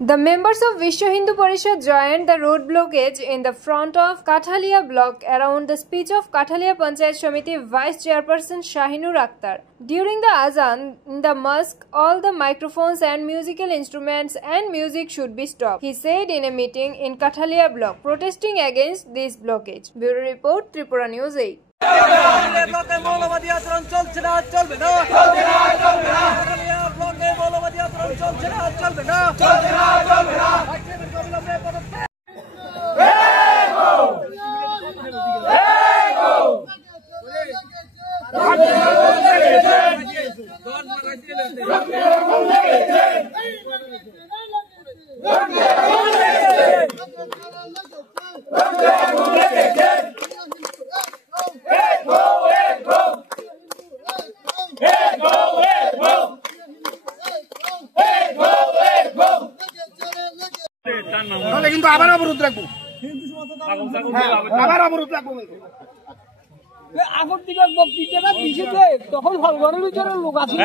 The members of Vishwa Hindu Parishad joined the road blockage in the front of Kattalia block around the speech of Kattalia Panchayat Samiti Vice Chairperson Shahinur Akhtar. During the azan in the mosque, all the microphones and musical instruments and music should be stopped, he said in a meeting in Kattalia block, protesting against this blockage. Bureau Report, Tripura News 8. কিন্তু আবার অবরোধ রাখবো আবার অবরোধ রাখবো আগর দিকে বক্তৃতাটা দিছে তখন হল ঘরের ভিতরে লোক আছে।